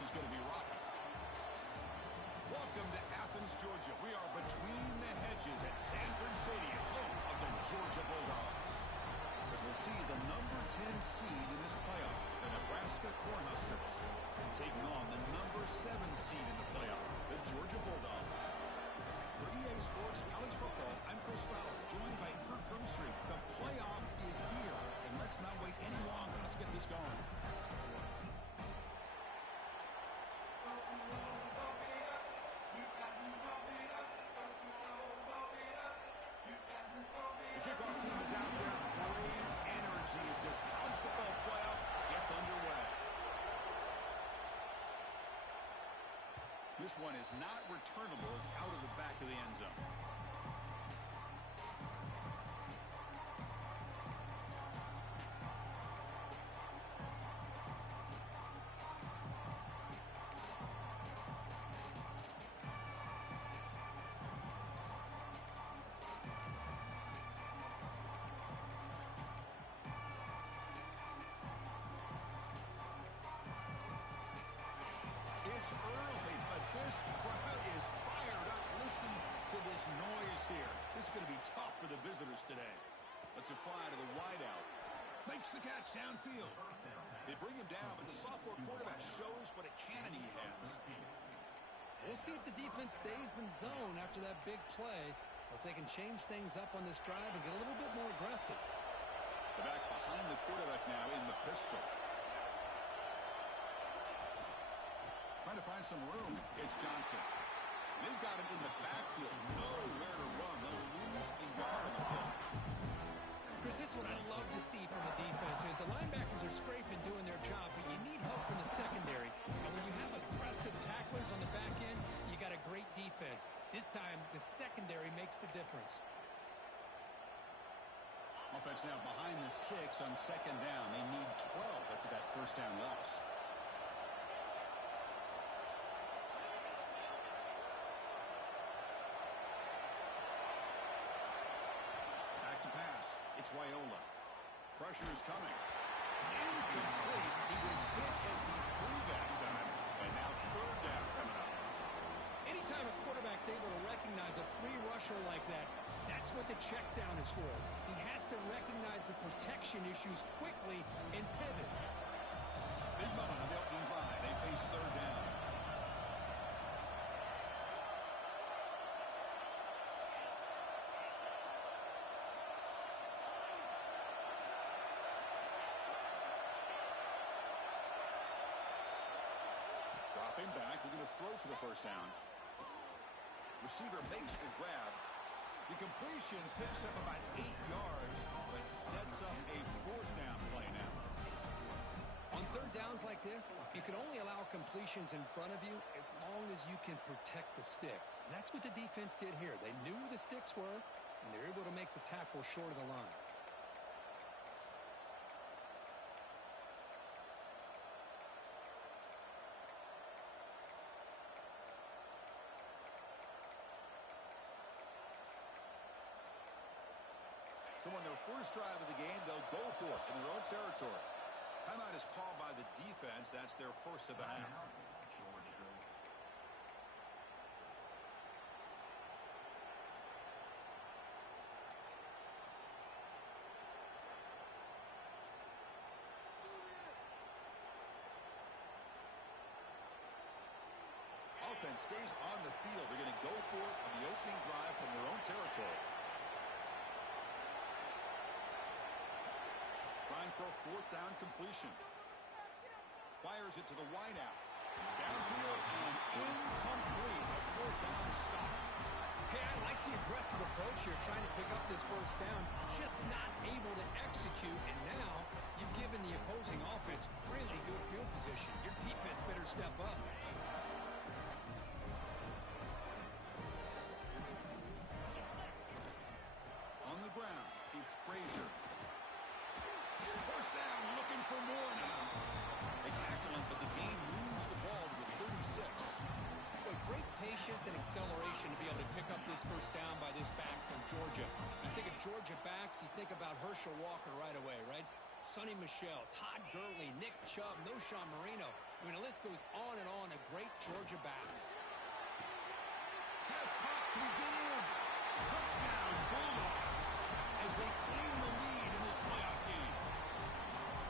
this is going to be rocky. Welcome to Athens, Georgia. We are between the hedges at Sanford Stadium, home of the Georgia Bulldogs. As we'll see the number 10 seed in this playoff, the Nebraska Cornhuskers, taking on the number 7 seed in the playoff, the Georgia Bulldogs. For EA Sports College Football, I'm Chris Fowler, joined by Kirk Hermstreet. The playoff is here, and let's not wait any longer. Let's get this going. The kickoff team is out there. Great energy as this college football playoff gets underway. This one is not returnable. It's out of the back of the end zone. It's early, but this crowd is fired up. Listen to this noise here. This is going to be tough for the visitors today. Let's fly to the wideout. Makes the catch downfield. They bring him down, but the sophomore quarterback shows what a cannon he has. We'll see if the defense stays in zone after that big play, or if they can change things up on this drive and get a little bit more aggressive. The back behind the quarterback now in the pistol. Trying to find some room. It's Johnson. They've got him in the backfield. Nowhere to run. They'll lose a yard on the play. Chris, this is what I love to see from a defense is the linebackers are scraping, doing their job, but you need help from the secondary. And when you have aggressive tacklers on the back end, you got a great defense. This time, the secondary makes the difference. Offense now behind the 6 on second down. They need 12 after that first down loss. To pass. It's Raiola. Pressure is coming. It's incomplete. He was hit as he threw that time. And now third down coming up. Anytime a quarterback's able to recognize a free rusher like that, that's what the check down is for. He has to recognize the protection issues quickly and pivot. Big moment on the opening drive. They face third down. Dropping back, they're going to throw for the first down. Receiver makes the grab. The completion picks up about 8 yards, but sets up a fourth down play now. On third downs like this, you can only allow completions in front of you as long as you can protect the sticks. And that's what the defense did here. They knew the sticks were, and they're able to make the tackle short of the line. So on their first drive of the game, they'll go for it in their own territory. Timeout is called by the defense. That's their first of the half. Offense stays on the field. They're going to go for it on the opening drive from their own territory. Trying for a fourth down completion. Fires it to the wideout. Downfield and incomplete. A fourth down stop. Hey, I like the aggressive approach here, trying to pick up this first down. Just not able to execute, and now you've given the opposing offense really good field position. Your defense better step up. On the ground, it's Frazier. First down, looking for more now. They tackle him, but the game moves the ball to the 36. Boy, great patience and acceleration to be able to pick up this first down by this back from Georgia. You think of Georgia backs, you think about Herschel Walker right away, right? Sonny Michel, Todd Gurley, Nick Chubb, Noshawn Marino. I mean, the list goes on and on of great Georgia backs. Pass caught. Can he get in? Touchdown, Bulldogs, as they claim the lead in this playoff game.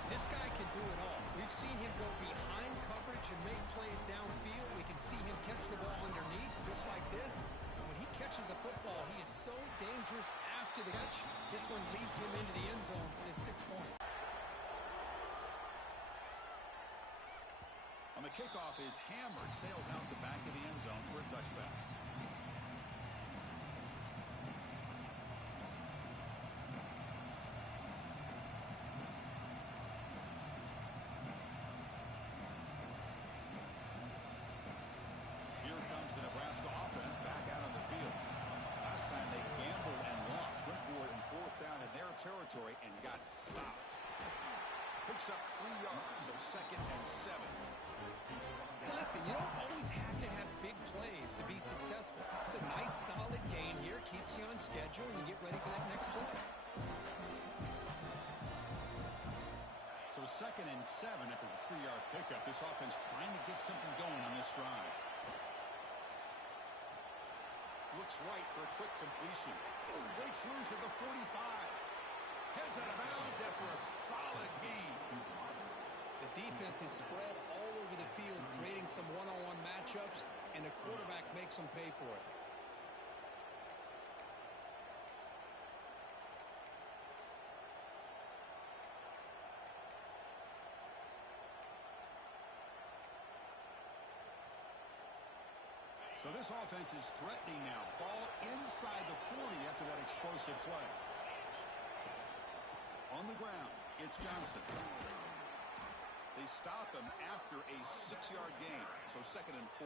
This guy can do it all. We've seen him go behind coverage and make plays downfield. We can see him catch the ball underneath, just like this. And when he catches a football, he is so dangerous after the catch. This one leads him into the end zone for the 6 point. On the kickoff is hammered, sails out the back of the end zone for a touchback. Here comes the Nebraska offense back out on the field. Last time they gambled and lost, went for it in 4th down in their territory and got stopped. Picks up 3 yards, so 2nd and 7. Hey, listen, you don't always have to have big plays to be successful. It's a nice, solid game here. Keeps you on schedule, and you get ready for that next play. So 2nd and 7 after the 3-yard pickup. This offense trying to get something going on this drive. Looks right for a quick completion. Breaks loose at the 45. Heads out of bounds after a solid gain. The defense is spread all over the field, creating some one-on-one matchups, and the quarterback makes them pay for it. So this offense is threatening now. Ball inside the 40 after that explosive play. On the ground, it's Johnson. They stop him after a 6-yard gain, so 2nd and 4.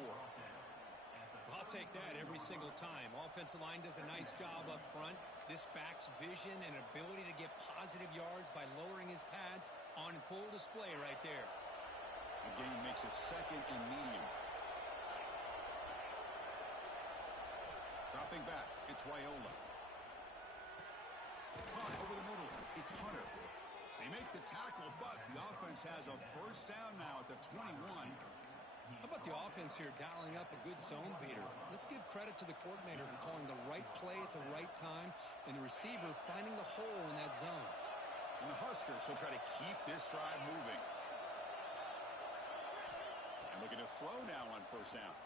I'll take that every single time. Offensive line does a nice job up front. This back's vision and ability to get positive yards by lowering his pads on full display right there. The game makes it 2nd and medium. Dropping back, it's Raiola. Caught over the middle, it's Hunter. They make the tackle, but the offense has a 1st down now at the 21. How about the offense here dialing up a good zone beater? Let's give credit to the coordinator for calling the right play at the right time and the receiver finding the hole in that zone. And the Huskers will try to keep this drive moving. And looking to throw now on 1st down.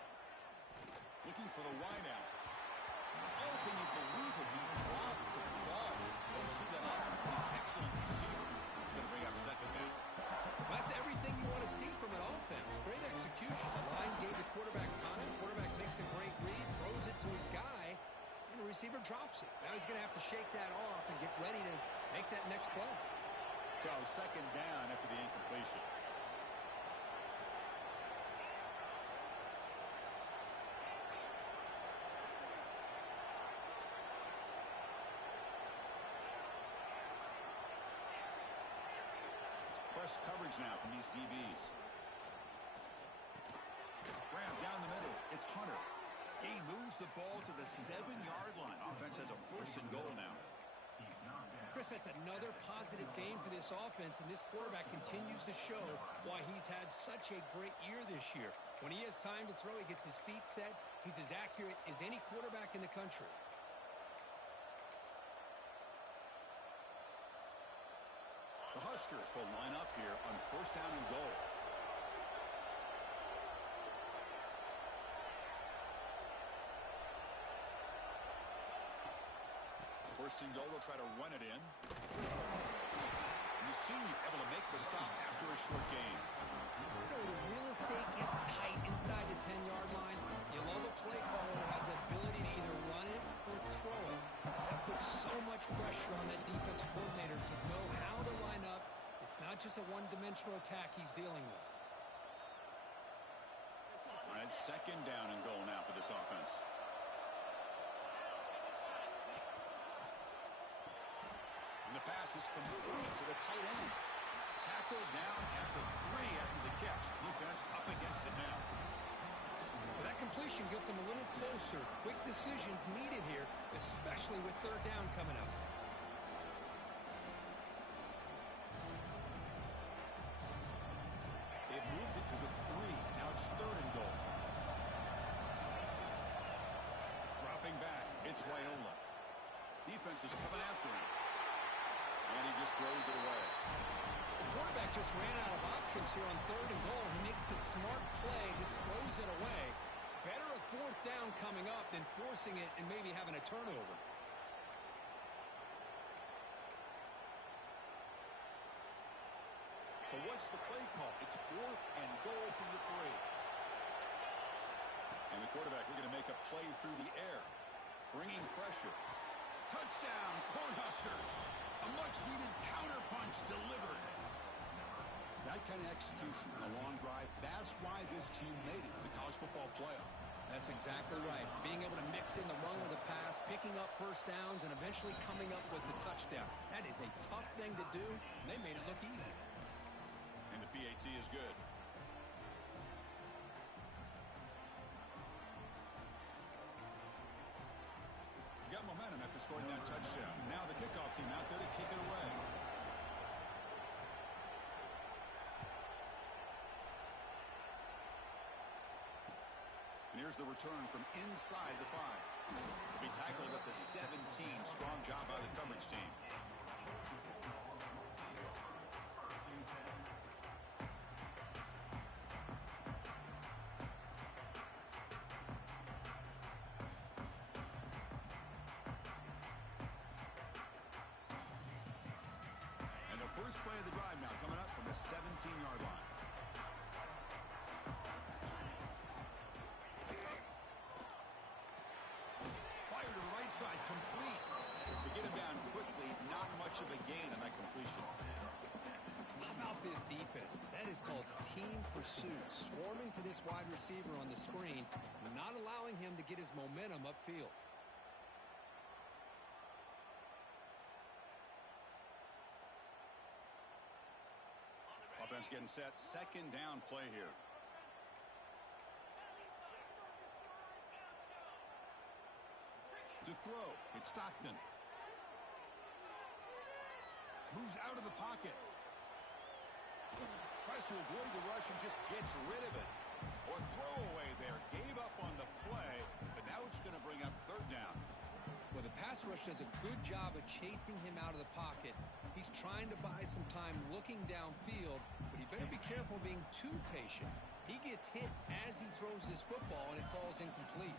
Looking for the wideout. Oh, can you believe it? He dropped the ball. Don't see that often. He's excellent receiver. He's going to bring up 2nd down. That's everything you want to see from an offense. Great execution. The line gave the quarterback time. Quarterback makes a great read, throws it to his guy, and the receiver drops it. Now he's going to have to shake that off and get ready to make that next play. So 2nd down after the incompletion. Press coverage now from these DBs. Graham down the middle. It's Hunter. He moves the ball to the 7-yard line. Offense has a 1st and goal now. Chris, that's another positive game for this offense, and this quarterback continues to show why he's had such a great year this year. When he has time to throw, he gets his feet set. He's as accurate as any quarterback in the country. The Huskers will line up here on 1st down and goal. First and goal, they'll try to run it in. And the senior able to make the stop after a short gain. You know, the real estate gets tight inside the 10-yard line. You love a play caller who has the ability to either run it or throw it. That puts so much pressure on that defensive coordinator to know how to line up. It's not just a one-dimensional attack he's dealing with. All right, 2nd down and goal now for this offense. And the pass is complete to the tight end. Tackled down at the 3 after the catch. Defense up against it now. Well, that completion gets him a little closer. Quick decisions needed here, especially with 3rd down coming up. They've moved it to the 3 It's Raiola. Defense is coming after him. And he just throws it away. The quarterback just ran out of options here on 3rd and goal. He makes the smart play, just throws it away. Better a 4th down coming up than forcing it and maybe having a turnover. So what's the play call? It's 4th and goal from the 3. And the quarterback looking to make a play through the air. Bringing pressure. Touchdown, Cornhuskers. A much-needed counterpunch delivered. That kind of execution, a long drive, that's why this team made it to the college football playoff. That's exactly right. Being able to mix in the run with the pass, picking up first downs, and eventually coming up with the touchdown. That is a tough thing to do, and they made it look easy. And the PAT is good. Got momentum after scoring that touchdown. Now the kickoff team out there to kick it away. And here's the return from inside the 5. To be tackled at the 17. Strong job by the coverage team. First play of the drive now coming up from the 17-yard line. Fire to the right side, complete. To get him down quickly, not much of a gain on that completion. How about this defense? That is called team pursuit. Swarming to this wide receiver on the screen, but not allowing him to get his momentum upfield. Offense getting set. 2nd down play here. To throw. It's Stockton. Moves out of the pocket. Tries to avoid the rush and just gets rid of it. Or throwaway there. Gave up on the play, but now it's going to bring up 3rd down. Well, the pass rush does a good job of chasing him out of the pocket. He's trying to buy some time looking downfield, but he better be careful being too patient. He gets hit as he throws his football, and it falls incomplete.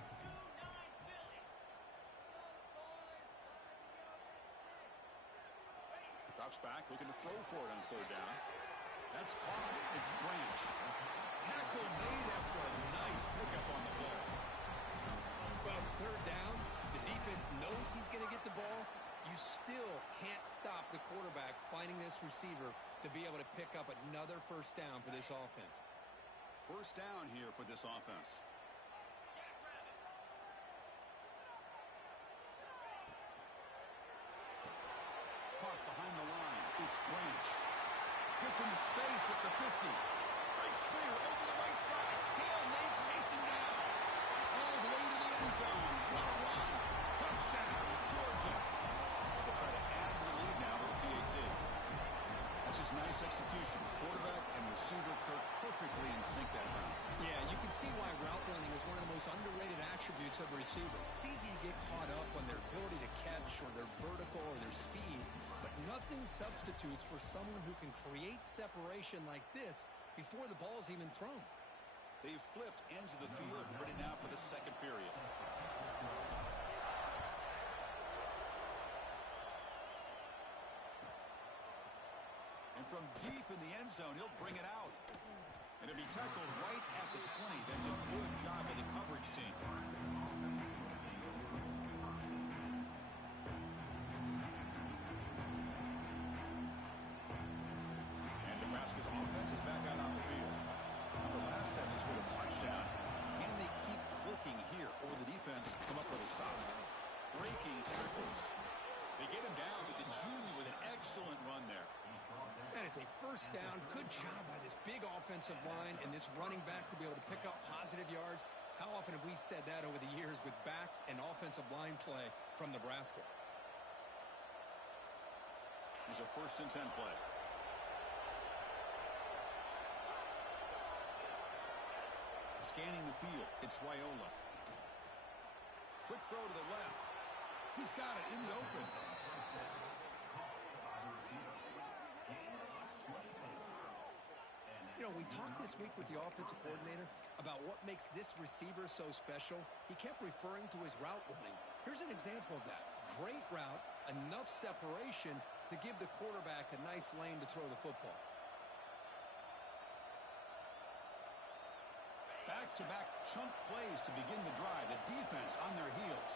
Drops back, looking to throw for it on 3rd down. That's caught. It's Branch. Tackle made after a nice pickup on the play. Well, it's 3rd down. The defense knows he's going to get the ball. You still can't stop the quarterback finding this receiver to be able to pick up another 1st down for this offense. 1st down here for this offense. Caught behind the line. It's Branch. Gets into space at the 50. Breaks clear over the right side. Hail Nate chasing down. All the way to the end zone. What a run. Touchdown, Georgia. They'll try to add to the lead now to the PAT. That's just nice execution. Quarterback and receiver Kirk perfectly in sync that time. Yeah, you can see why route running is one of the most underrated attributes of a receiver. It's easy to get caught up on their ability to catch or their vertical or their speed, but nothing substitutes for someone who can create separation like this before the ball's even thrown. They've flipped ends of the field, ready now for the 2nd period. And from deep in the end zone, he'll bring it out. And it'll be tackled right at the 20. That's a good job of the coverage team. And Nebraska's offense is back out on the field. The last sentence with a touchdown. Can they keep clicking here, or the defense come up with a stop? Breaking tackles. They get him down, but the junior with an excellent run there. That is a 1st down. Good job by this big offensive line and this running back to be able to pick up positive yards. How often have we said that over the years with backs and offensive line play from Nebraska? Here's a 1st and 10 play. Scanning the field, it's Raiola. Quick throw to the left. He's got it in the open. You know, we talked this week with the offensive coordinator about what makes this receiver so special. He kept referring to his route running. Here's an example of that. Great route, enough separation to give the quarterback a nice lane to throw the football. Back-to-back chunk plays to begin the drive. The defense on their heels.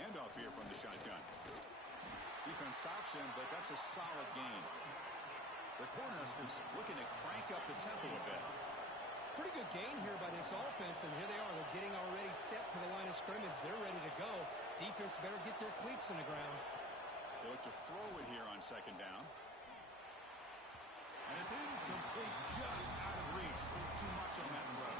Handoff here from the shotgun. Defense stops him, but that's a solid gain. The Cornhuskers looking to crank up the tempo a bit. Pretty good gain here by this offense, and here they are. They're getting already set to the line of scrimmage. They're ready to go. Defense better get their cleats in the ground. They look to throw it here on second down. And it's incomplete, just out of reach. A little too much on that throw.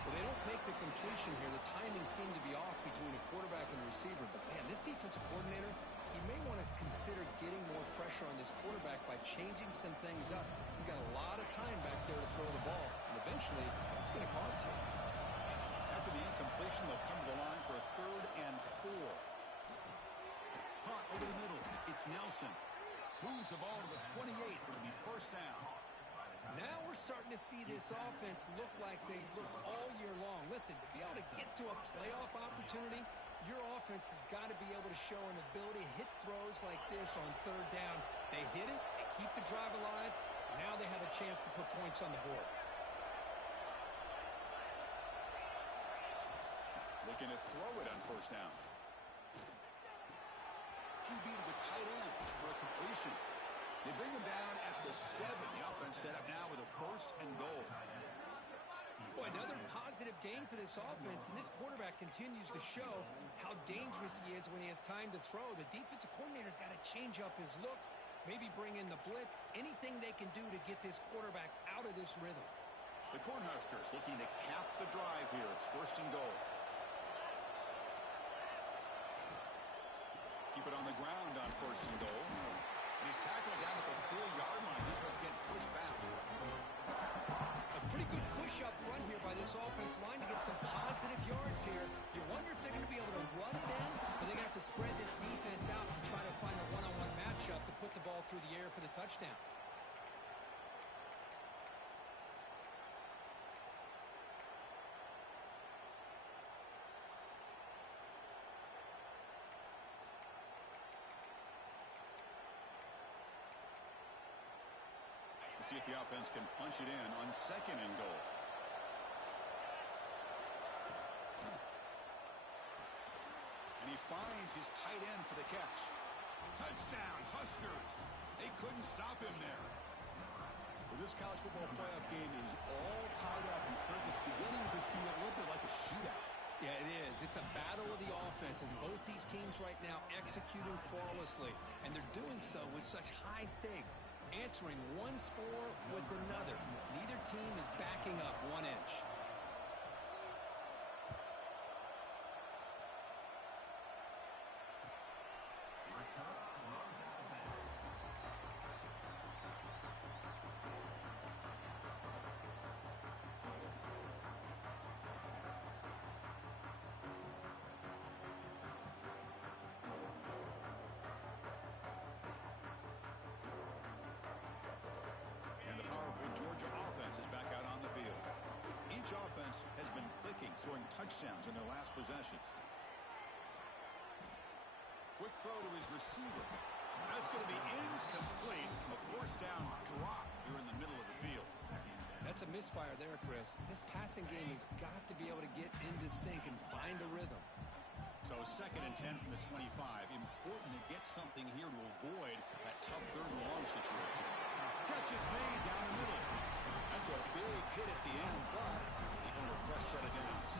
Well, they don't make the completion here. The timing seemed to be off between the quarterback and the receiver. But, man, this defensive coordinator, he may want to consider getting more pressure on this quarterback by changing some things up. He's got a lot of time back there to throw the ball, and eventually it's going to cost him. After the incompletion, they'll come to the line for a 3rd and 4. Caught over the middle. It's Nelson. Moves the ball to the 28. It'll be first down. Now we're starting to see this offense look like they've looked all year long. Listen, to be able to get to a playoff opportunity, your offense has got to be able to show an ability to hit throws like this on 3rd down. They hit it, they keep the drive alive. Now they have a chance to put points on the board. Looking to throw it on first down. QB to the tight end for a completion. They bring him down at the 7. The offense set up now with a 1st and goal. Boy, another positive game for this offense, and this quarterback continues to show how dangerous he is when he has time to throw. The defensive coordinator's got to change up his looks, maybe bring in the blitz, anything they can do to get this quarterback out of this rhythm. The Cornhuskers looking to cap the drive here. It's 1st and goal. Keep it on the ground on 1st and goal. And he's tackled down at the 4-yard line. Defense getting pushed back. A pretty good push up front here by this offense line to get some positive yards here. You wonder if they're going to be able to run it in, or they're going to have to spread this defense out and try to find a one-on-one matchup to put the ball through the air for the touchdown. See if the offense can punch it in on 2nd and goal. And he finds his tight end for the catch. Touchdown, Huskers. They couldn't stop him there. Well, this college football playoff game is all tied up, and Kirk, it's beginning to feel a little bit like a shootout. Yeah, it is. It's a battle of the offenses. Both these teams right now executing flawlessly, and they're doing so with such high stakes, answering one score with another. Neither team is backing up 1 inch. Georgia offense is back out on the field. Each offense has been clicking, scoring touchdowns in their last possessions. Quick throw to his receiver. That's going to be incomplete. A 4th down drop here in the middle of the field. That's a misfire there, Chris. This passing game has got to be able to get into sync and find a rhythm. So 2nd and 10 from the 25. Important to get something here to avoid that tough 3rd and long situation. Catch is made down the middle. That's a big hit at the end, but they earn a fresh set of downs.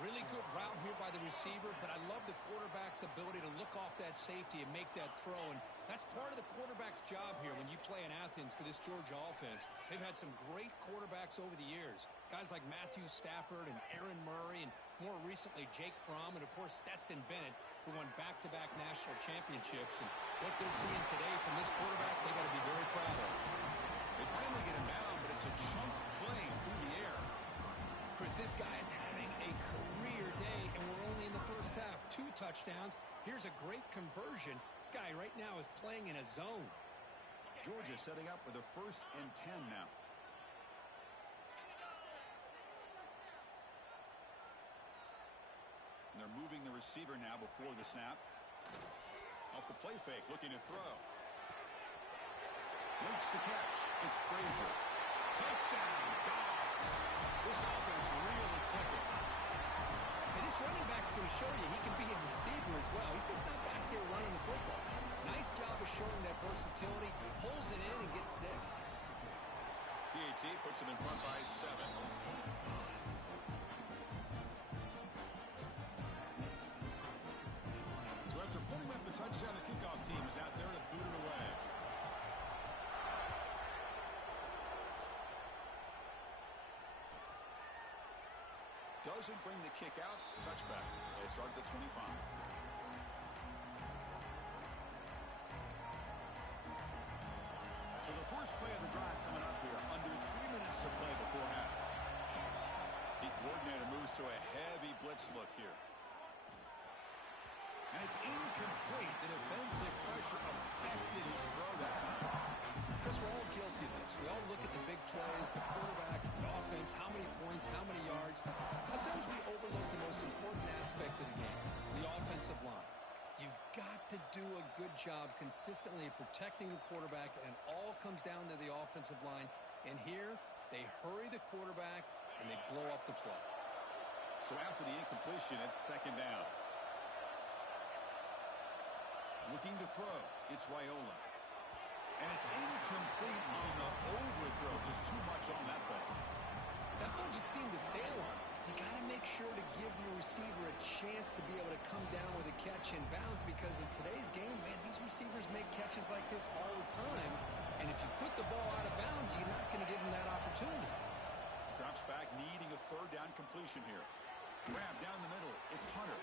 Really good route here by the receiver, but I love the quarterback's ability to look off that safety and make that throw. And that's part of the quarterback's job here when you play in Athens for this Georgia offense. They've had some great quarterbacks over the years. Guys like Matthew Stafford and Aaron Murray, and more recently Jake Fromm, and of course Stetson Bennett, who won back-to-back national championships. And what they're seeing today from this quarterback, they got to be very proud of. They finally This guy is having a career day, and we're only in the first half. 2 touchdowns. Here's a great conversion. This guy right now is playing in a zone. Georgia setting up with a 1st and 10 now. And they're moving the receiver now before the snap. Off the play fake, looking to throw. Makes the catch. It's Frazier. Touchdown, Dogs. This offense really clicking. And this running back's going to show you he can be a receiver as well. He's just not back there running the football. Nice job of showing that versatility. Pulls it in and gets 6. PAT puts him in front by 7. So after putting up the touchdown, the kickoff team is out there to boot it away. Doesn't bring the kick out. Touchback. They start at the 25. So the first play of the drive coming up here. Under 3 minutes to play before half. The coordinator moves to a heavy blitz look here. And it's incomplete. The defensive pressure affected his throw that time. Chris, we're all guilty of this. We all look at the big plays, the quarterbacks, the offense, how many points, how many yards. Sometimes we overlook the most important aspect of the game, the offensive line. You've got to do a good job consistently protecting the quarterback, and it all comes down to the offensive line. And here, they hurry the quarterback, and they blow up the play. So after the incompletion, it's 2nd down. Looking to throw. It's Raiola. And it's incomplete on the overthrow. Just too much on that ball. That ball just seemed to sail on. You got to make sure to give your receiver a chance to be able to come down with a catch and bounce, because in today's game, man, these receivers make catches like this all the time. And if you put the ball out of bounds, you're not going to give them that opportunity. Drops back, needing a 3rd down completion here. Grab down the middle. It's Hunter.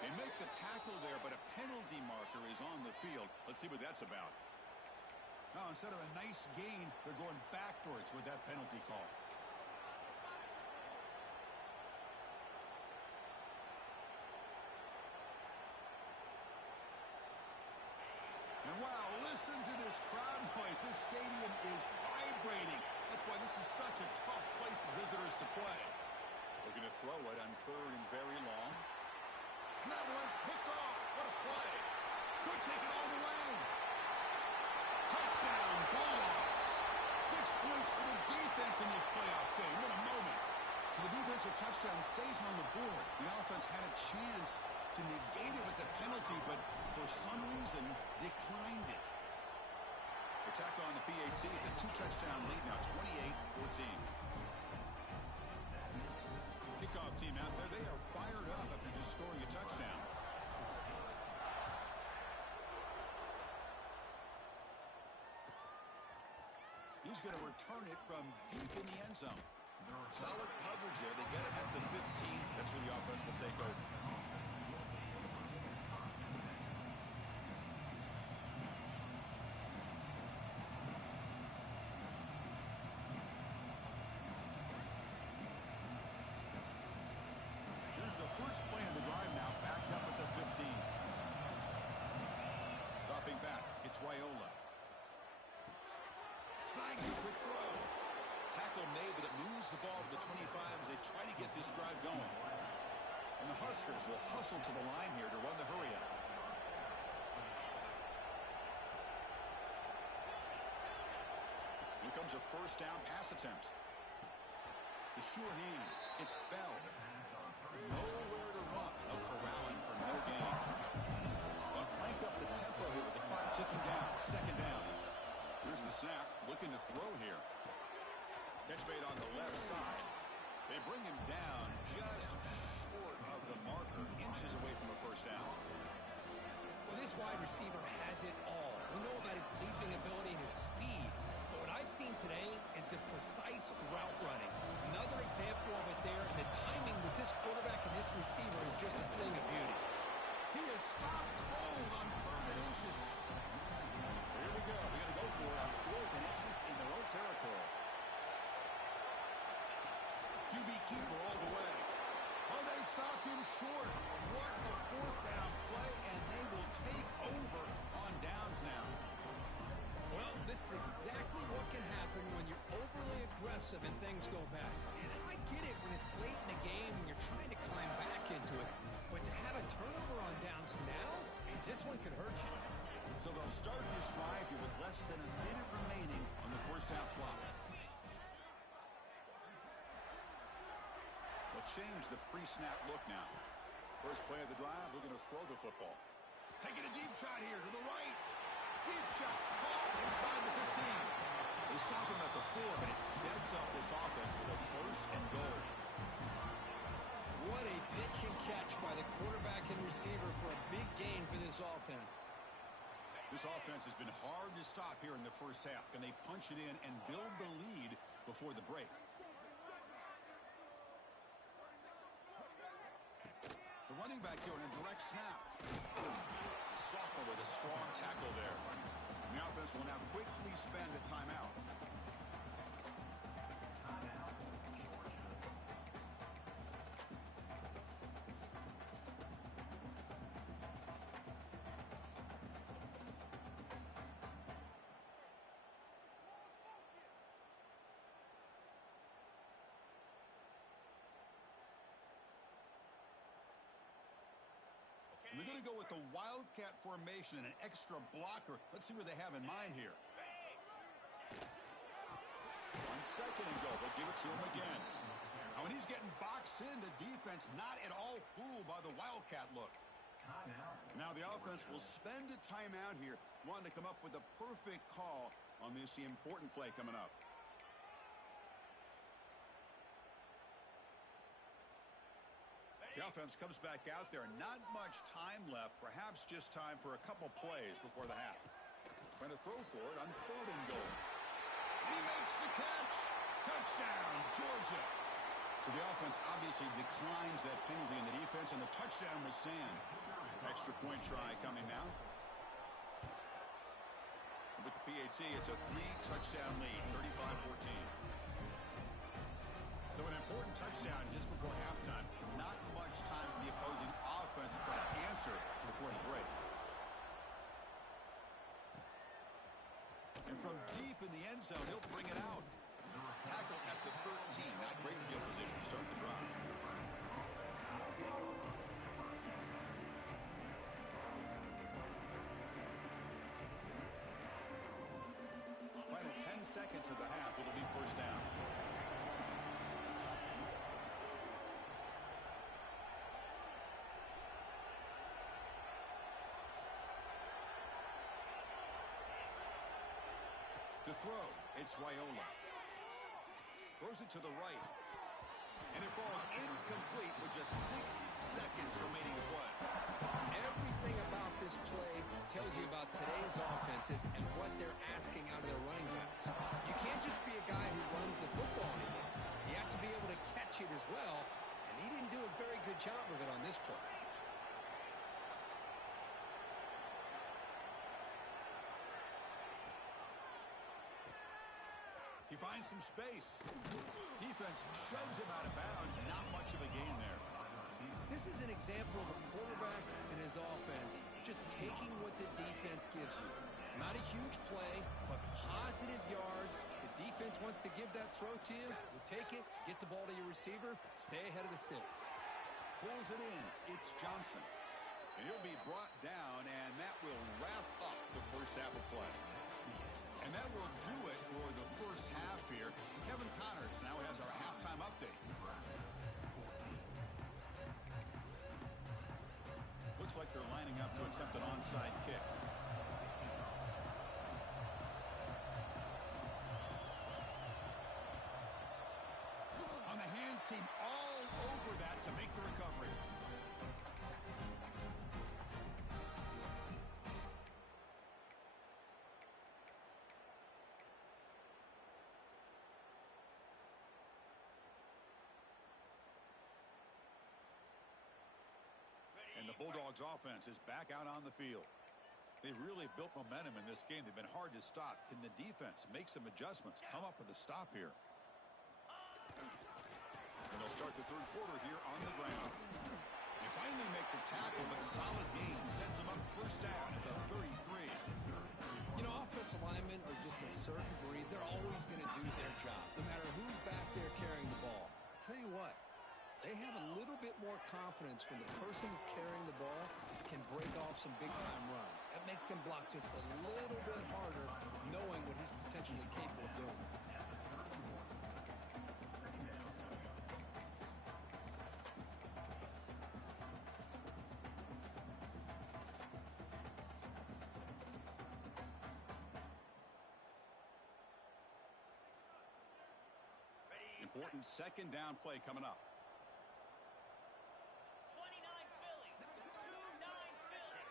They make the tackle there, but a penalty marker is on the field. Let's see what that's about. Now, instead of a nice gain, they're going backwards with that penalty call. And wow, listen to this crowd noise. This stadium is vibrating. That's why this is such a tough place for visitors to play. Looking to throw it on 3rd and very long. And that one's picked off. What a play. Could take it all the way. Touchdown, Bulldogs. 6 points for the defense in this playoff game. What a moment. So the defensive touchdown stays on the board. The offense had a chance to negate it with the penalty, but for some reason declined it. Attack on the PAT. It's a 2-touchdown lead now, 28-14. Kickoff team out there. They are fired up after just scoring a touchdown. He's going to return it from deep in the end zone. Solid coverage there. They get it at the 15. That's where the offense will take over. Here's the first play of the drive now, backed up at the 15. Dropping back, it's Raiola. Snags a quick throw. Tackle made, but it moves the ball to the 25 as they try to get this drive going. And the Huskers will hustle to the line here to run the hurry up. Here comes a 1st down pass attempt. The sure hands. It's Bell. Nowhere to run. No corralling for no gain. They'll crank up the tempo here with the clock ticking down. 2nd down. Here's the snap. Looking to throw here. Catch made on the left side. They bring him down just short of the marker. Inches away from a 1st down. Well, this wide receiver has it all. We know about his leaping ability and his speed. But what I've seen today is the precise route running. Another example of it there. And the timing with this quarterback and this receiver is just a thing of beauty. He is stopped cold on 3rd and inches. So here we go. They're going to go for it on 4th and inches in their own territory. QB keeper all the way. stopped him short. What a fourth down play, and they will take over on downs now. Well, this is exactly what can happen when you're overly aggressive and things go bad. And I get it when it's late in the game and you're trying to climb back into it. But to have a turnover on downs now, man, this one could hurt you. So they'll start this drive here with less than a minute remaining on the first half clock. They'll change the pre-snap look now. First play of the drive, they're going to throw the football. Taking a deep shot here to the right. Deep shot caught inside the 15. They stop him at the 4, but it sets up this offense with a first and goal. What a pitch and catch by the quarterback and receiver for a big gain for this offense. This offense has been hard to stop here in the first half. Can they punch it in and build the lead before the break? The running back here in a direct snap. Sophomore with a strong tackle there. And the offense will now quickly spend a timeout. And they're going to go with the Wildcat formation and an extra blocker. Let's see what they have in mind here. On second and goal, they'll give it to him again. Now, when he's getting boxed in, the defense not at all fooled by the Wildcat look. Now the offense will spend a timeout here, wanting to come up with a perfect call on this important play coming up. The offense comes back out there. Not much time left. Perhaps just time for a couple plays before the half. Going to throw for it on third and goal. He makes the catch. Touchdown, Georgia. So the offense obviously declines that penalty, and the defense and the touchdown will stand. Extra point try coming now. With the PAT, it's a 3-touchdown lead, 35-14. So an important touchdown just before halftime. Not much time for the opposing offense to try to answer before the break. And from deep in the end zone, he'll bring it out. Tackle at the 13. Not great field position to start the drive. Final 10 seconds of the half. It'll be first down. To throw, it's Raiola. Throws it to the right. And it falls incomplete with just 6 seconds remaining to play. Everything about this play tells you about today's offenses and what they're asking out of their running backs. You can't just be a guy who runs the football anymore. You have to be able to catch it as well, and he didn't do a very good job of it on this play. He finds some space. Defense shoves him out of bounds. Not much of a gain there. This is an example of a quarterback and his offense just taking what the defense gives you. Not a huge play, but positive yards. The defense wants to give that throw to you. You take it, get the ball to your receiver, stay ahead of the sticks. Pulls it in. It's Johnson. And he'll be brought down, and that will wrap up the first half of play. And that will do it for the first half here. Kevin Connors now has our halftime update. Looks like they're lining up to attempt an onside kick. On the hands team all over that to make the recovery. And the Bulldogs offense is back out on the field. They've really built momentum in this game. They've been hard to stop. Can the defense make some adjustments, come up with a stop here? And they'll start the third quarter here on the ground. They finally make the tackle, but solid game sends them up first down at the 33. You know, offensive linemen are just a certain breed. They're always going to do their job, no matter who's back there carrying the ball. I'll tell you what, they have a little bit more confidence when the person that's carrying the ball can break off some big-time runs. That makes them block just a little bit harder, knowing what he's potentially capable of doing. Important second down play coming up. 29 Philly. 2-9 Philly.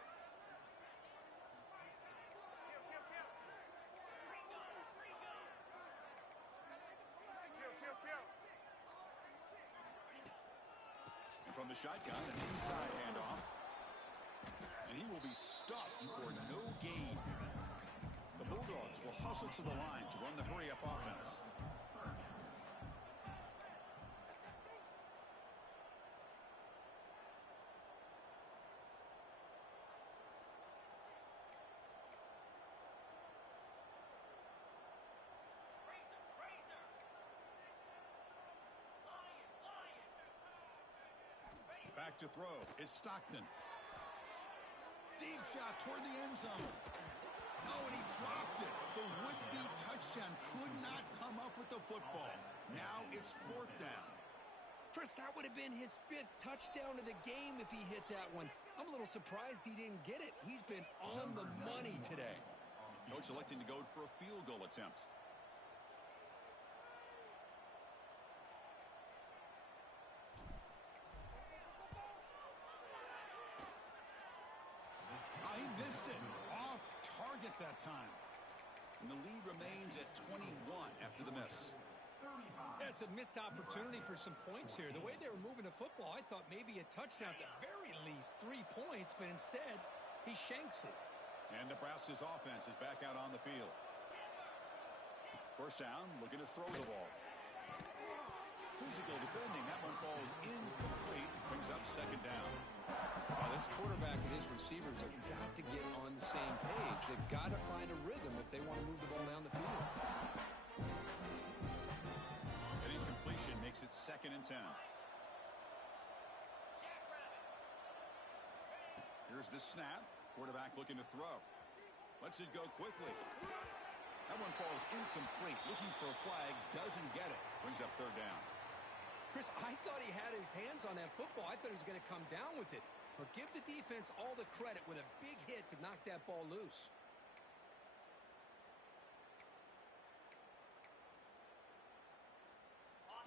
And from the shotgun, an inside handoff. And he will be stuffed for no gain. The Bulldogs will hustle to the line to run the hurry-up offense. Back to throw. It's Stockton. Deep shot toward the end zone. Oh, and he dropped it. The would-be touchdown could not come up with the football. Now it's fourth down. Chris, that would have been his 5th touchdown of the game if he hit that one. I'm a little surprised he didn't get it. He's been on the money today. Coach electing to go for a field goal attempt. He missed it. Off target that time. And the lead remains at 21 after the miss. That's a missed opportunity for some points here. The way they were moving the football, I thought maybe a touchdown at the very least, 3 points, but instead he shanks it. And Nebraska's offense is back out on the field. First down, looking to throw the ball. Physical defending. That one falls incomplete. Brings up second down. This quarterback and his receivers have got to get on the same page. They've got to find a rhythm if they want to move the ball down the field. An incompletion makes it 2nd and 10. Here's the snap. Quarterback looking to throw. Lets it go quickly. That one falls incomplete. Looking for a flag. Doesn't get it. Brings up third down. Chris, I thought he had his hands on that football. I thought he was going to come down with it. But give the defense all the credit with a big hit to knock that ball loose.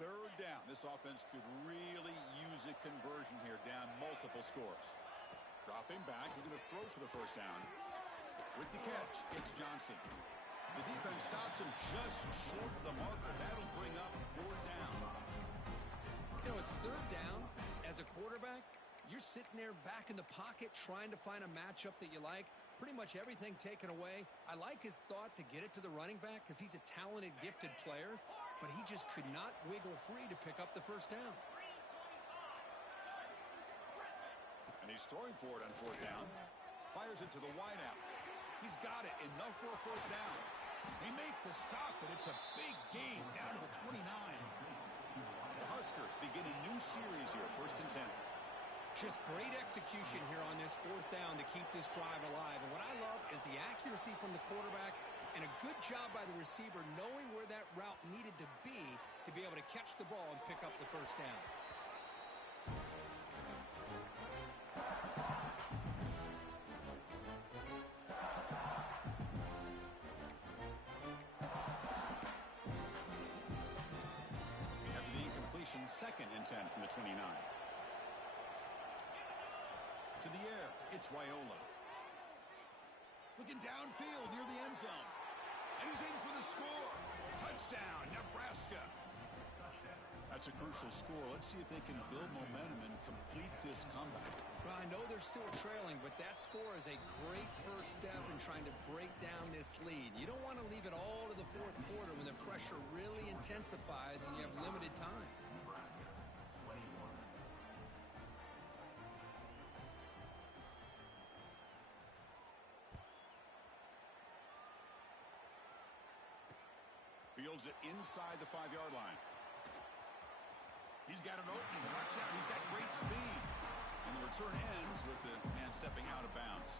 Third down. This offense could really use a conversion here, down multiple scores. Dropping back. We're going to throw for the first down. With the catch, it's Johnson. The defense stops him just short of the marker. That'll bring up fourth down. You know, it's third down. As a quarterback, you're sitting there back in the pocket trying to find a matchup that you like. Pretty much everything taken away. I like his thought to get it to the running back because he's a talented, gifted player, but he just could not wiggle free to pick up the first down. And he's throwing for it on fourth down. Fires it to the wideout. He's got it. Enough for a first down. They make the stop, but it's a big gain down to the 29. The Huskers begin a new series here, 1st and 10. Just great execution here on this fourth down to keep this drive alive. And what I love is the accuracy from the quarterback and a good job by the receiver knowing where that route needed to be able to catch the ball and pick up the first down. After the incompletion, 2nd and 10 from the 29. To the air, it's Raiola. Looking downfield near the end zone. And he's in for the score. Touchdown, Nebraska. That's a crucial score. Let's see if they can build momentum and complete this comeback. Well, I know they're still trailing, but that score is a great first step in trying to break down this lead. You don't want to leave it all to the fourth quarter when the pressure really intensifies and you have limited time. Fields it inside the 5-yard line. He's got an opening. Watch out. He's got great speed. And the return ends with the man stepping out of bounds.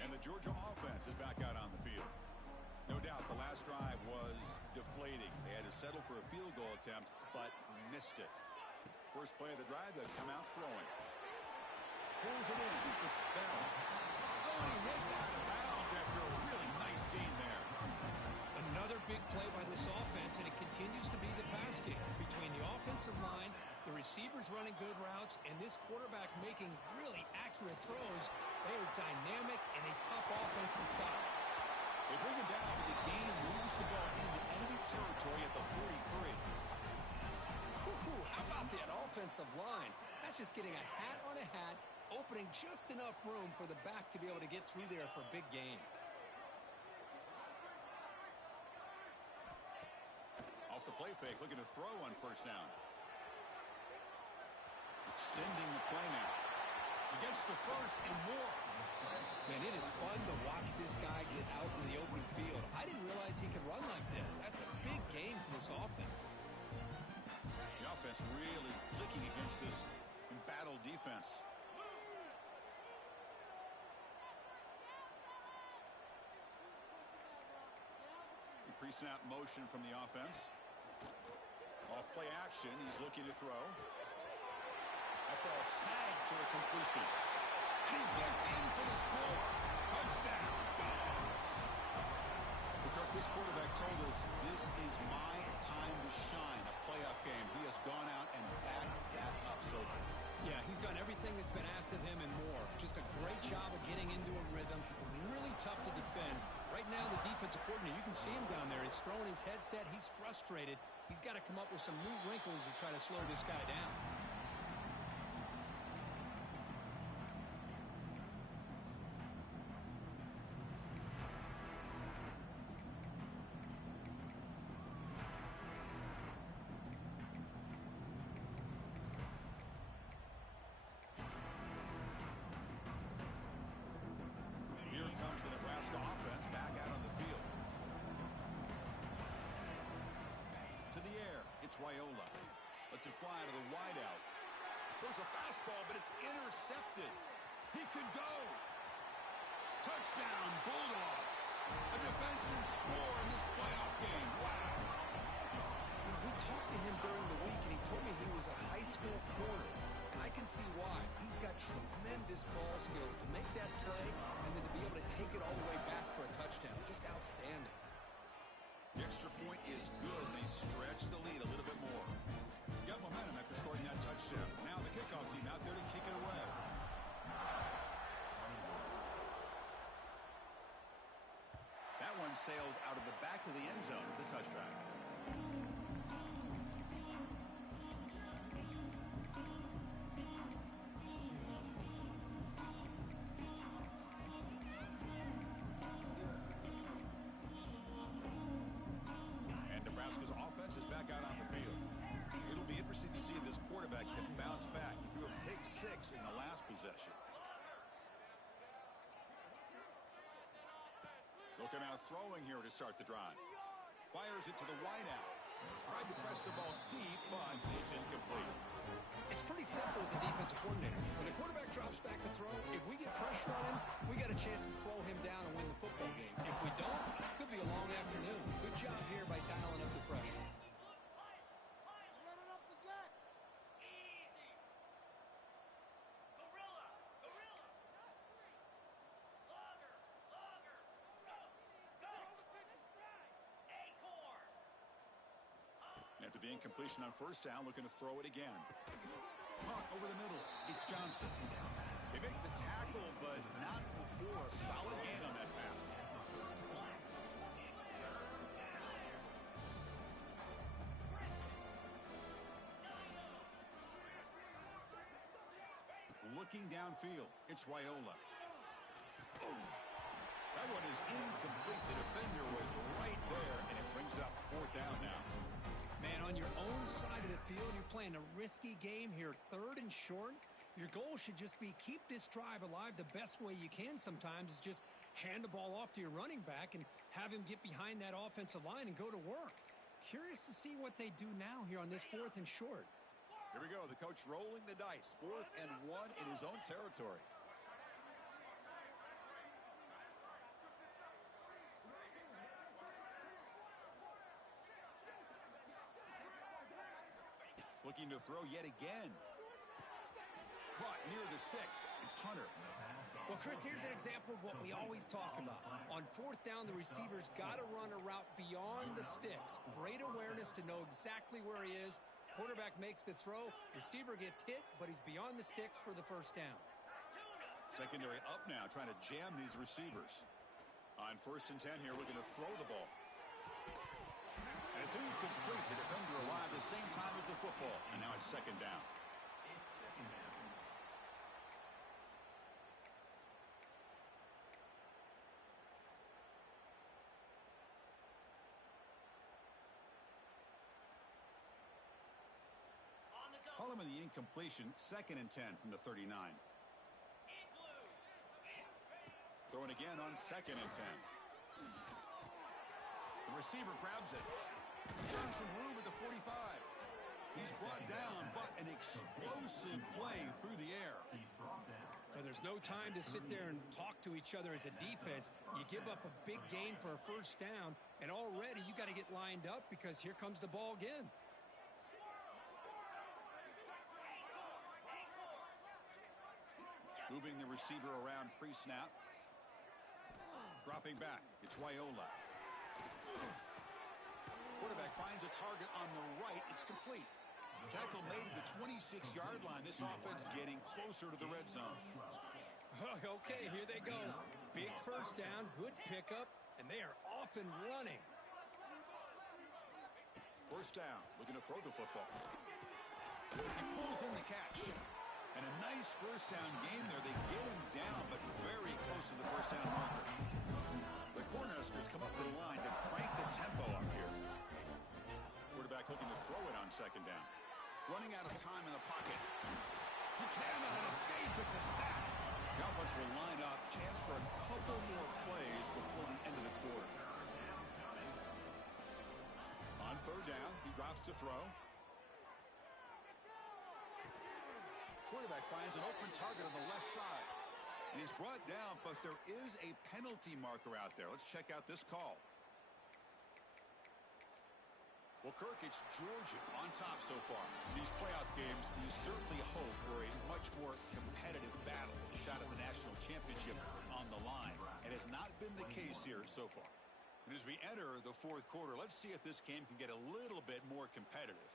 And the Georgia offense is back out on the field. No doubt the last drive was deflating. They had to settle for a field goal attempt, but missed it. First play of the drive, they've come out throwing. Pulls it in. It's Bell. Oh, and he hits out of bounds after a really nice gain there. Another big play by this offense, and it continues to be the pass game. Between the offensive line, the receivers running good routes, and this quarterback making really accurate throws, they are dynamic and a tough offense to stop. They bring him down, but the game moves the ball into enemy territory at the 43. How about that offensive line? That's just getting a hat on a hat, opening just enough room for the back to be able to get through there for a big gain. Off the play fake, looking to throw on first down. Extending the play now. He gets the first and more. Man, it is fun to watch this guy get out in the open field. I didn't realize he could run like this. That's a big game for this offense. The offense really clicking against this embattled defense. Pre-snap motion from the offense. Off play action, he's looking to throw. That ball snagged for a completion. And he gets in for the score. Touchdown, Dogs. Because this quarterback told us this is my time to shine, a playoff game. He has gone out and backed that up so far. Yeah, he's done everything that's been asked of him and more. Just a great job of getting into a rhythm. Really tough to defend. Right now, the defensive coordinator, you can see him down there. He's throwing his headset. He's frustrated. He's got to come up with some new wrinkles to try to slow this guy down. Offense back out on the field. To the air, it's Raiola. Lets it fly to the wideout. Throws a fastball, but it's intercepted. He could go. Touchdown, Bulldogs. A defensive score in this playoff game. Wow. You know, we talked to him during the week, and he told me he was a high school corner. And I can see why. He's got tremendous ball skills to make that play and then to be able to take it all the way back for a touchdown. Just outstanding. The extra point is good. They stretch the lead a little bit more. Got momentum after scoring that touchdown. Now the kickoff team out there to kick it away. That one sails out of the back of the end zone with the touchback. Nebraska's offense is back out on the field. It'll be interesting to see if this quarterback can bounce back. He threw a pick six in the last possession. They'll come out throwing here to start the drive. Fires it to the wideout. Tried to press the ball deep, but it's incomplete. It's pretty simple as a defensive coordinator. When the quarterback drops back to throw, if we get pressure on him, we got a chance to slow him down and win the football game. If we don't, it could be a long afternoon. Good job here by dialing up the pressure. Running up the gut. Easy. Gorilla. Longer. Go. Acorn. After the incompletion on first down, looking to throw it again. Caught over the middle. It's Johnson. They make the tackle, but not before a solid gain on that pass. Looking downfield, it's Raiola. That one is incomplete. The defender was right there, and it brings up fourth down now. Man, on your own side of the field, you're playing a risky game here. 3rd and short. Your goal should just be keep this drive alive the best way you can sometimes is just hand the ball off to your running back and have him get behind that offensive line and go to work. Curious to see what they do now here on this 4th and short. Here we go. The coach rolling the dice. 4th and 1 in his own territory. Looking to throw yet again. Caught near the sticks. It's Hunter. Well, Chris, here's an example of what we always talk about. On 4th down, the receiver's got to run a route beyond the sticks. Great awareness to know exactly where he is. Quarterback makes the throw. Receiver gets hit, but he's beyond the sticks for the 1st down. Secondary up now, trying to jam these receivers. On 1st and 10 here, looking to throw the ball. And it's incomplete. The defender arrived the same time as the football. And now it's 2nd down. Holloman the incompletion, 2nd and 10 from the 39. Throwing again on 2nd and 10. The receiver grabs it. Turns some room at the 45. He's brought down, but an explosive play through the air. Now, there's no time to sit there and talk to each other as a defense. You give up a big gain for a 1st down, and already you got to get lined up because here comes the ball again. Moving the receiver around pre-snap. Dropping back. It's Raiola. Quarterback finds a target on the right. It's complete. Tackle made at the 26-yard line. This offense getting closer to the red zone. Okay, here they go. Big 1st down, good pickup, and they are off and running. 1st down, looking to throw the football. He pulls in the catch. And a nice 1st down game there. They get him down, but very close to the 1st down marker. The Cornhuskers come up to the line to crank the tempo up here. Quarterback looking to throw it on 2nd down. Running out of time in the pocket. He cannot escape. It's a sack. The offense will line up. Chance for a couple more plays before the end of the quarter. On 3rd down, he drops to throw. Quarterback finds an open target on the left side. And he's brought down, but there is a penalty marker out there. Let's check out this call. Well, Kirk, it's Georgia on top so far. These playoff games, we certainly hope for a much more competitive battle. A shot at the national championship on the line. It has not been the case here so far. And as we enter the 4th quarter, let's see if this game can get a little bit more competitive.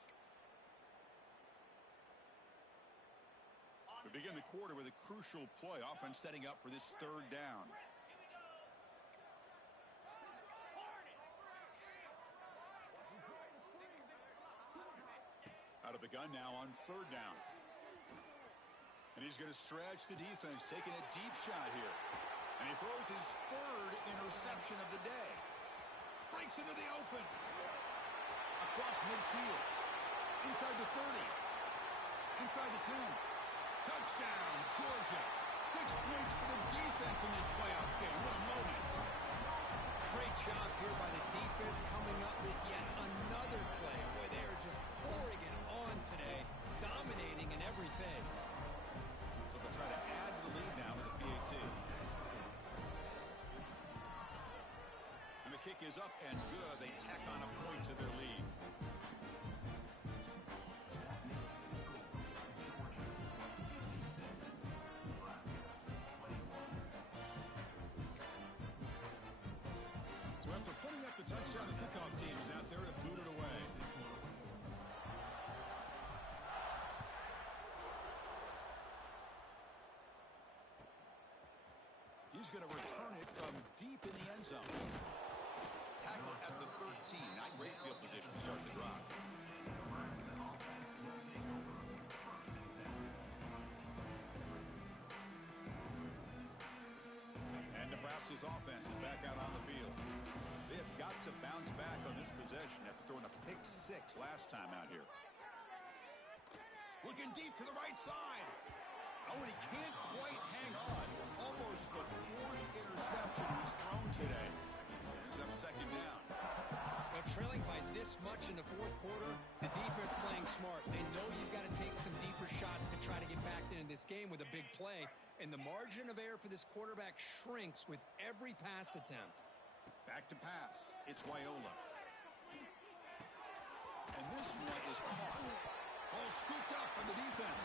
We begin the quarter with a crucial play. Offense setting up for this 3rd down. Out of the gun now on 3rd down. And he's going to stretch the defense, taking a deep shot here. And he throws his 3rd interception of the day. Breaks into the open. Across midfield. Inside the 30. Inside the 10. Touchdown, Georgia. 6 points for the defense in this playoff game. What a moment. Great job here by the defense coming up with yet another play. Boy, they are just pouring it on today, dominating in every phase. So they'll try to add to the lead now with the PAT. And the kick is up and good. They tack on a point to their lead. Touchdown, the kickoff team is out there to boot it away. He's going to return it from deep in the end zone. Tackle at the 13. Not great field position to start the drive. And Nebraska's offense is back out on the field. They have got to bounce back on this possession after throwing a pick 6 last time out here. Looking deep to the right side. Oh, and he can't quite hang on. Almost the fourth interception he's thrown today. Brings up second down. Well, trailing by this much in the fourth quarter, the defense playing smart. They know you've got to take some deeper shots to try to get back into this game with a big play. And the margin of error for this quarterback shrinks with every pass attempt. Back to pass. It's Wyola. And this one is caught. Ball scooped up by the defense.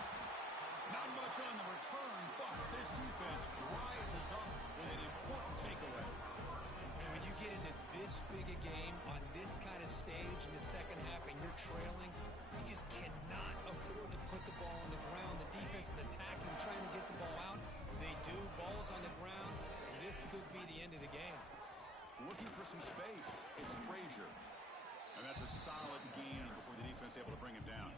Not much on the return, but this defense rises up with an important takeaway. And when you get into this big a game on this kind of stage in the second half and you're trailing, you just cannot afford to put the ball on the ground. The defense is attacking, trying to get the ball out. They do. Ball's on the ground, and this could be the end of the game. Looking for some space. It's Frazier. And that's a solid gain before the defense able to bring him down.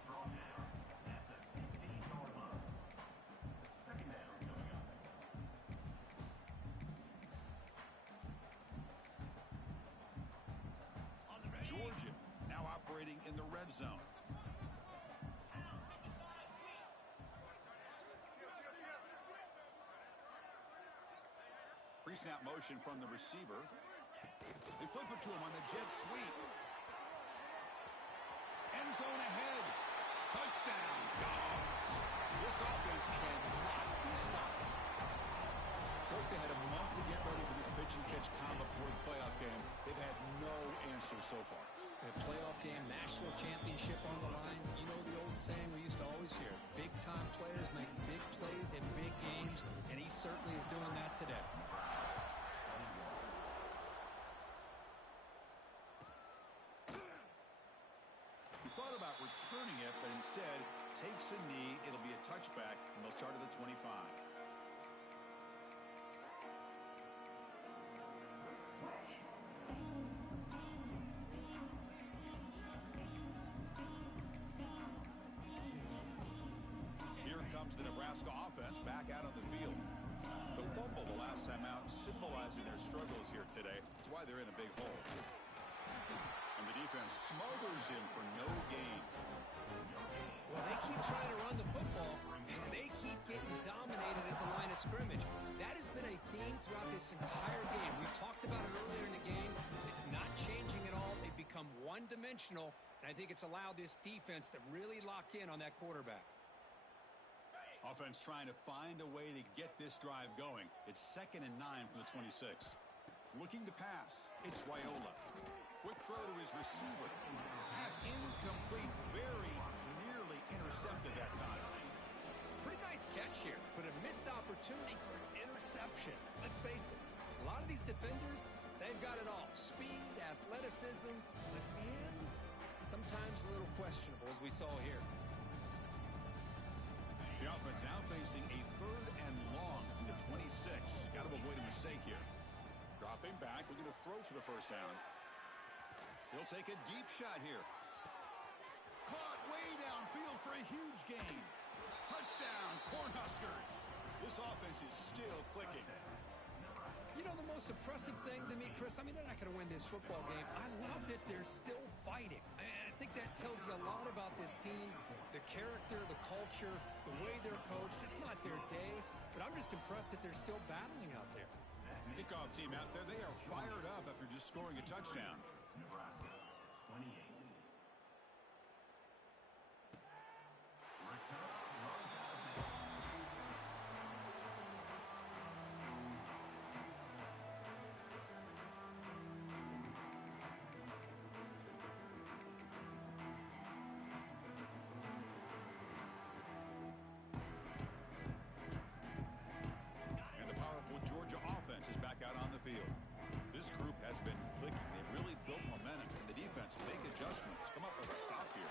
Georgia now operating in the red zone. Pre-snap motion from the receiver. They flip it to him on the jet sweep. End zone ahead. Touchdown, Dogs. This offense cannot be stopped. Coach, they had a month to get ready for this pitch and catch combo for the playoff game. They've had no answer so far. A playoff game, national championship on the line. You know the old saying we used to always hear. Big-time players make big plays in big games, and he certainly is doing that today. He thought about returning it, but instead takes a knee. It'll be a touchback, and they'll start at the 25. The Nebraska offense back out on the field. The fumble the last time out symbolizing their struggles here today. That's why they're in a big hole. And the defense smothers him for no gain. Well, they keep trying to run the football, and they keep getting dominated at the line of scrimmage. That has been a theme throughout this entire game. We've talked about it earlier in the game. It's not changing at all. They've become one-dimensional, and I think it's allowed this defense to really lock in on that quarterback. Offense trying to find a way to get this drive going. It's 2nd and 9 from the 26. Looking to pass. It's Wyola. Quick throw to his receiver. Pass incomplete. Very nearly intercepted that time. Pretty nice catch here, but a missed opportunity for an interception. Let's face it, a lot of these defenders, they've got it all. Speed, athleticism, but hands, sometimes a little questionable, as we saw here. The offense now facing a 3rd and long from the 26. Got to avoid a mistake here. Dropping back, looking to throw for the first down. He'll take a deep shot here. Caught way downfield for a huge gain. Touchdown, Cornhuskers. This offense is still clicking. You know, the most impressive thing to me, Chris, I mean, they're not going to win this football game. I love that they're still fighting. I think that tells you a lot about this team, the character, the culture, the way they're coached. It's not their day, but I'm just impressed that they're still battling out there. Kickoff team out there, they are fired up after just scoring a touchdown. Nebraska, 28. Field. This group has been clicking. They've really built momentum, and the defense make adjustments. Come up with a stop here.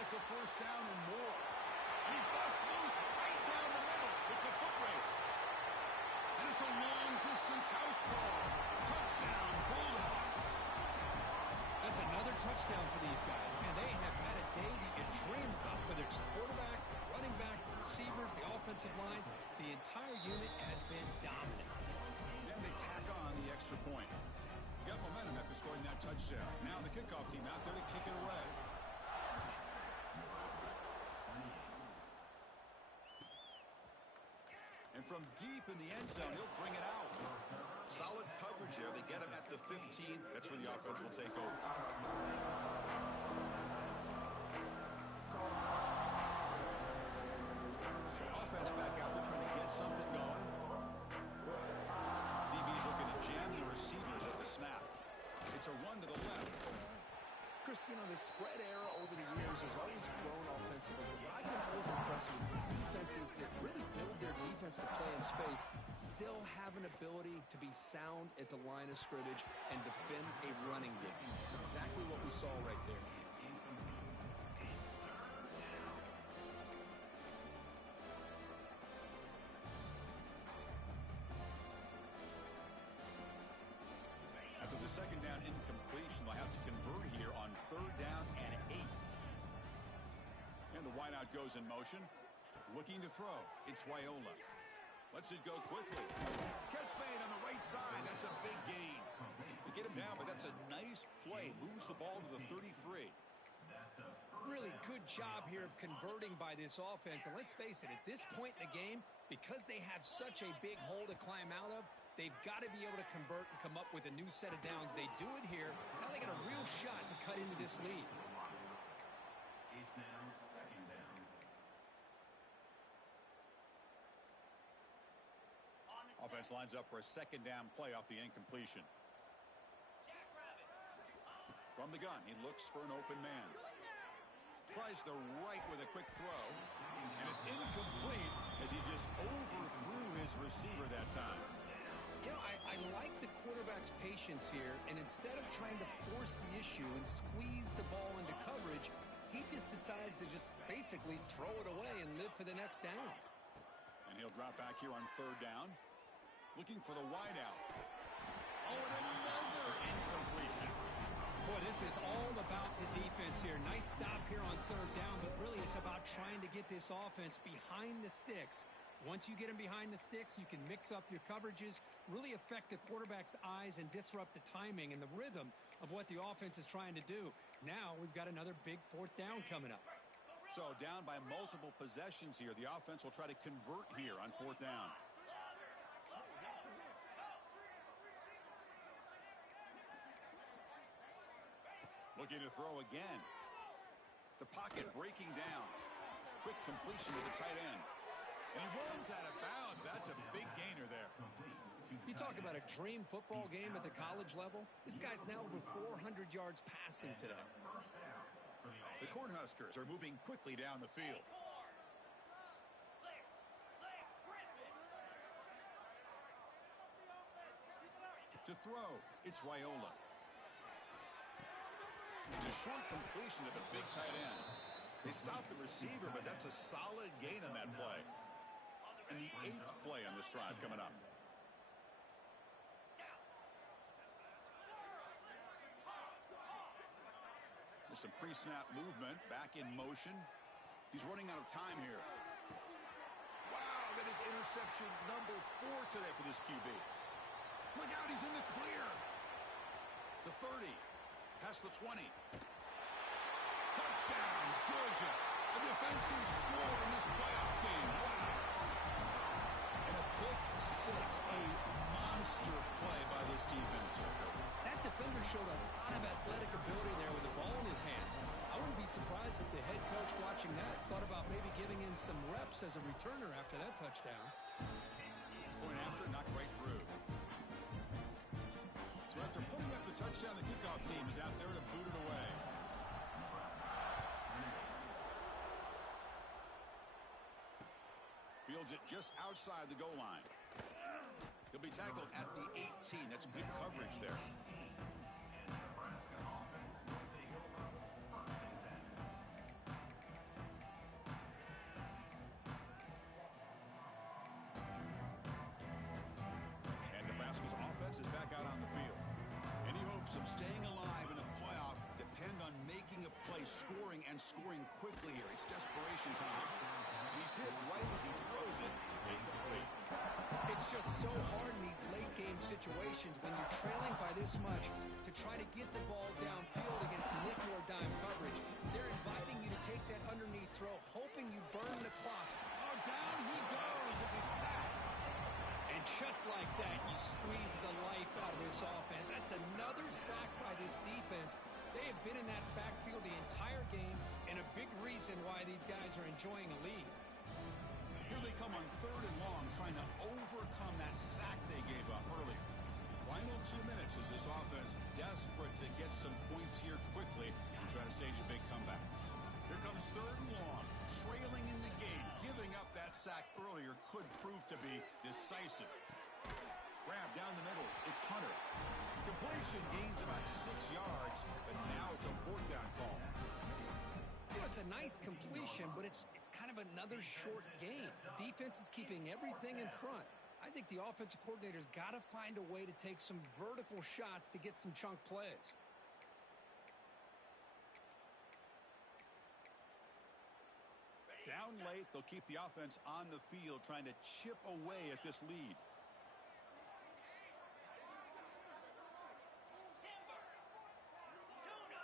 Has the first down and more. And he busts loose right down the middle. It's a foot race. And it's a long-distance house call. Touchdown, Bulldogs. That's another touchdown for these guys. Man, they have had a day that you dream about, whether it's the quarterback, the running back, the receivers, the offensive line. The entire unit has been dominant. They tack on the extra point. Got momentum after scoring that touchdown. Now the kickoff team out there to kick it away. And from deep in the end zone, he'll bring it out. Solid coverage there. They get him at the 15. That's where the offense will take over. Offense back out there trying to get something going. DB's looking to jam the receivers at the snap. It's a run to the left. Chris, you know, the spread era over the years has always grown offensively. But I've been always impressed with defenses that really build their defense to play in space, still have an ability to be sound at the line of scrimmage and defend a running game. It's exactly what we saw right there. After the second down incompletion, they'll have to convert here on third down and 8. And the wideout goes in motion. Looking to throw. It's Wyola. Lets it go quickly. Catch made on the right side. That's a big gain. They get him down, but that's a nice play. Moves the ball to the 33. Really good job here of converting by this offense. And let's face it, at this point in the game, because they have such a big hole to climb out of, they've got to be able to convert and come up with a new set of downs. They do it here. Now they got a real shot to cut into this lead. It's now second down. Offense lines up for a second down play off the incompletion. From the gun, he looks for an open man. Tries the right with a quick throw. And it's incomplete as he just overthrew his receiver that time. You know, I like the quarterback's patience here, and instead of trying to force the issue and squeeze the ball into coverage, he just decides to just basically throw it away and live for the next down. And he'll drop back here on third down. Looking for the wideout. Oh, and another incompletion. Boy, this is all about the defense here. Nice stop here on third down, but really it's about trying to get this offense behind the sticks. Once you get them behind the sticks, you can mix up your coverages, really affect the quarterback's eyes and disrupt the timing and the rhythm of what the offense is trying to do. Now we've got another big fourth down coming up. So down by multiple possessions here. The offense will try to convert here on fourth down. Looking to throw again. The pocket breaking down. Quick completion to the tight end. And he runs out of bounds. That's a big gainer there. You talk about a dream football game at the college level. This guy's now over 400 yards passing today. The Cornhuskers are moving quickly down the field. To throw, it's Wyola. It's a short completion to the big tight end. They stop the receiver, but that's a solid gain on that play. And the 8th play on this drive coming up. With some pre-snap movement, back in motion. He's running out of time here. Wow, that is interception number 4 today for this QB. Look out, he's in the clear. The 30. Past the 20. Touchdown, Georgia. A defensive score in this playoff game. Wow. And a pick 6. A monster play by this defense here. That defender showed a lot of athletic ability there with the ball in his hands. I wouldn't be surprised if the head coach watching that thought about maybe giving him some reps as a returner after that touchdown. Point after, knocked right through. So after putting up the touchdown, the kickoff team is out there to boot it away. Fields it just outside the goal line. He'll be tackled at the 18. That's good coverage there. And Nebraska's offense is back out on the field. Any hopes of staying alive in a playoff depend on making a play, scoring, and scoring quickly here. It's desperation time. He's hit right as he throws it. Incomplete. It's just so hard in these late-game situations when you're trailing by this much to try to get the ball downfield against nickel or dime coverage. They're inviting you to take that underneath throw, hoping you burn the clock. Oh, down he goes. It's a sack. just like that, you squeeze the life out of this offense. That's another sack by this defense. They have been in that backfield the entire game, and a big reason why these guys are enjoying a lead. Here they come on 3rd and long, trying to overcome that sack they gave up earlier. Final 2 minutes as this offense desperate to get some points here quickly and try to stage a big comeback. Here comes 3rd and long, trailing in the game. Giving up that sack earlier could prove to be decisive. Grab down the middle. It's Hunter. Completion gains about 6 yards, but now it's a 4th down call. You know, it's a nice completion, but it's kind of another short game. The defense is keeping everything in front. I think the offensive coordinator's got to find a way to take some vertical shots to get some chunk plays. Down late, they'll keep the offense on the field, trying to chip away at this lead. Timber. Tuna.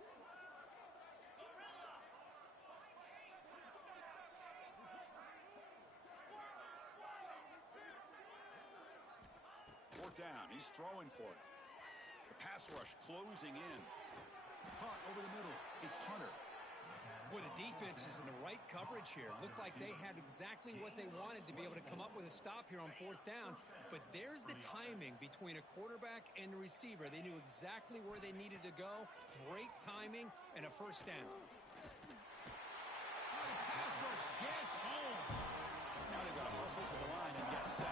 Gorilla. Fourth down, he's throwing for it. The pass rush closing in. Caught over the middle. It's Hunter. Boy, the defense is in the right coverage here. Looked like they had exactly what they wanted to be able to come up with a stop here on 4th down. But there's the timing between a quarterback and the receiver. They knew exactly where they needed to go. Great timing and a 1st down. Oh, the pass rush gets home. Now they've got to hustle to the line and get set.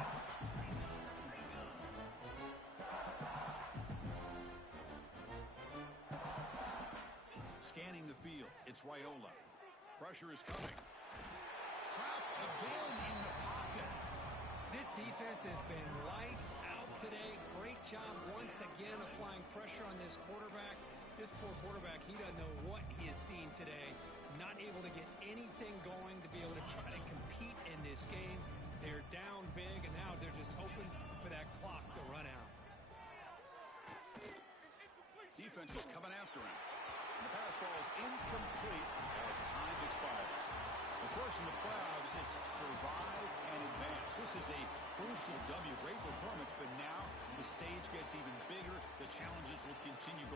Scanning the field, it's Raiola. Pressure is coming. Trapped again in the pocket. This defense has been lights out today. Great job once again applying pressure on this quarterback. This poor quarterback, he doesn't know what he has seen today. Not able to get anything going to be able to try to compete in this game. They're down big, and now they're just hoping for that clock to run out. Defense is coming after him. And the pass falls incomplete as time expires. Of course, in the playoffs, it's survive and advance. This is a crucial W. Great performance, but now the stage gets even bigger. The challenges will continue going.